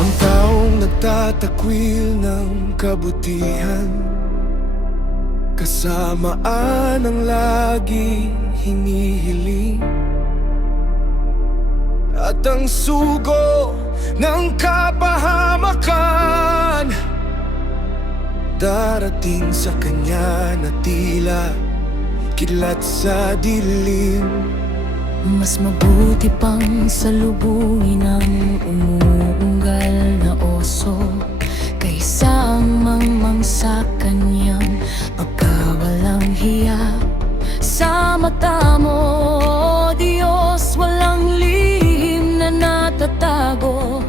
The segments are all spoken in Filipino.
Ang taong nagtatakwil ng kabutihan, kasamaan ang lagi hinihiling, at ang sugo ng kapahamakan darating sa kanya na tila kidlat sa dilim. Mas mabuti pang salubungin ang umuunggal na oso kaysa ang mangmang sa kanyang pagkawalang hiya. Sa mata mo, Diyos, walang lihim na natatago.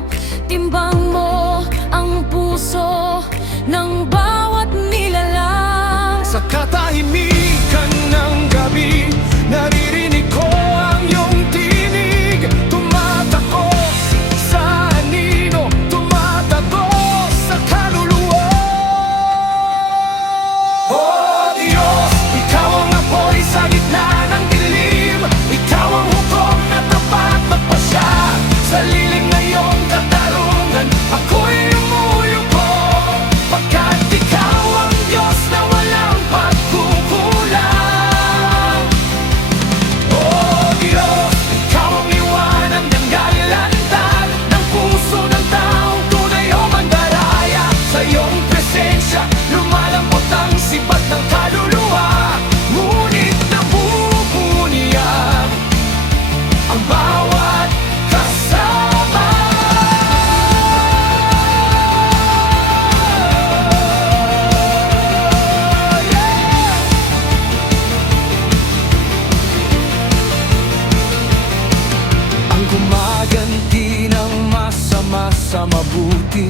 Timbang mo ang puso ng bawat nilalang. Sa katahimikan ng gabi, naririnig ko ang iyong tinig. Tumatakot sa anino, tumatatos sa kaluluwa. Oh Diyos, Ikaw ang apoy sa gitna ng dilim. Ikaw ang hukom na tapat magpasya. Sa lilim na iyong katarungan, ako'y umuyuko, pagkat Ikaw ang Diyos na walang pagkukulang. Oh Diyos, Ikaw ang liwanag ng galantad ng puso ng taong tunay o mandaraya. Sa iyong presensya, lumalambot ang sibat ng kaluluwa. Ngunit nabubuniyak ang bawat kasama. Ang gumaganti ng masama sa mabuti,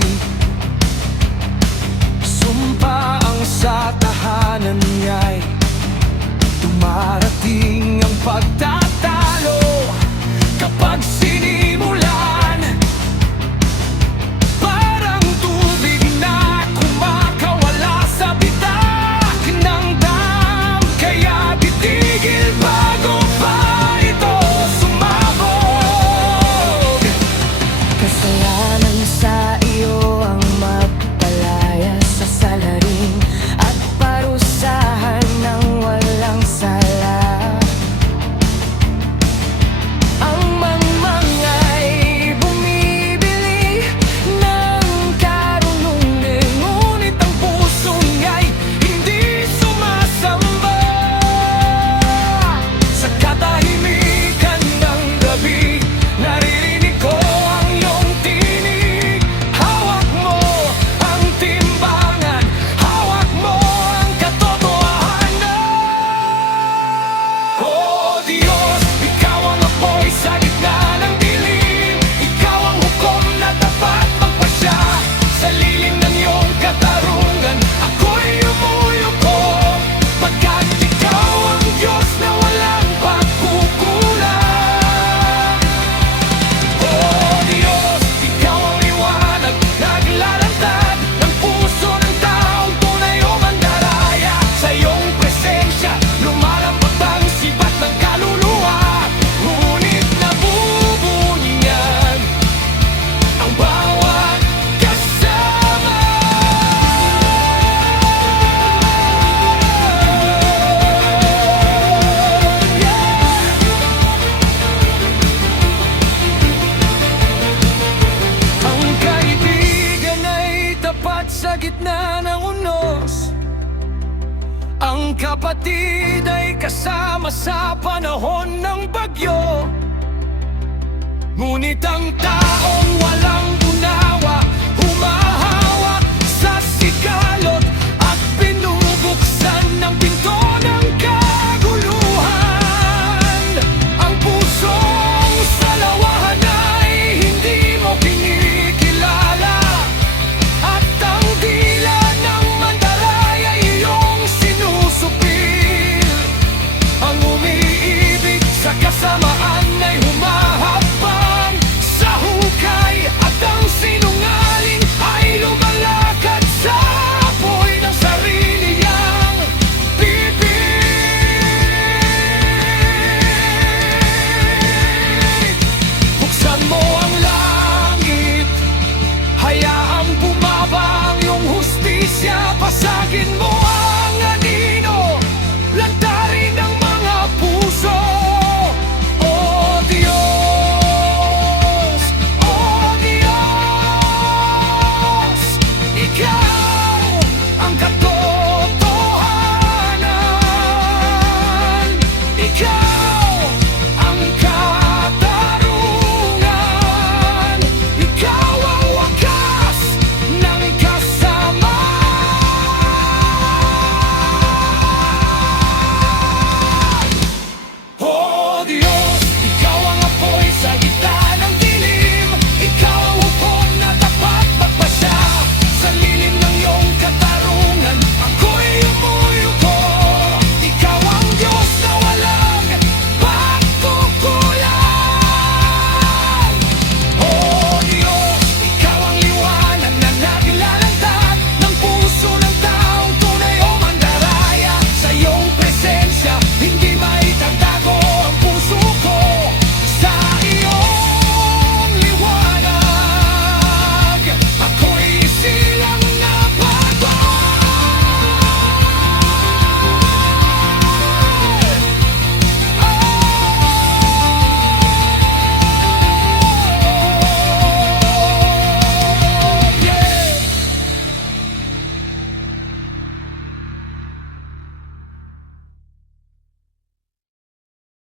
sumpa ang sa tahanan niya'y dumarating ang pagtatalo. Kapag sinimulan, parang tubig na kumakawala sa bitak ng dam. Kaya titigil bago pa ito sumabog. Kasalanan sa iyo ang magpalaya sa salarin at parusahan ng walang sala. Ang mangmang ay bumibili ng karunungan, ngunit ang puso niya'y hindi sumasamba. Sa katahimikan ng gabi, naririnig ko ang iyong tinig. Hawak mo ang timbangan, hawak mo ang katotohanan. Oh Diyos, Ikaw ang apoy sa gitna ng dilim. Ikaw ang hukom na dapat magpasya. Sa lilim ng iyong katarungan, ako'y umuyuko, pagkat Ikaw ang Diyos na walang pagkukulang. Oh Diyos, Ikaw ang liwanag, naglalantad ng puso ng taong tunay o mandaraya. Sa iyong presensya, lumalambot ang sibat ng kaluluwa. Ngunit nabubunyan ang bawat kasama. Ang kaibigan ay tapat sa gitna ng unos. Ang kapatid ay kasama sa panahon ng bagyo. Ngunit ang taong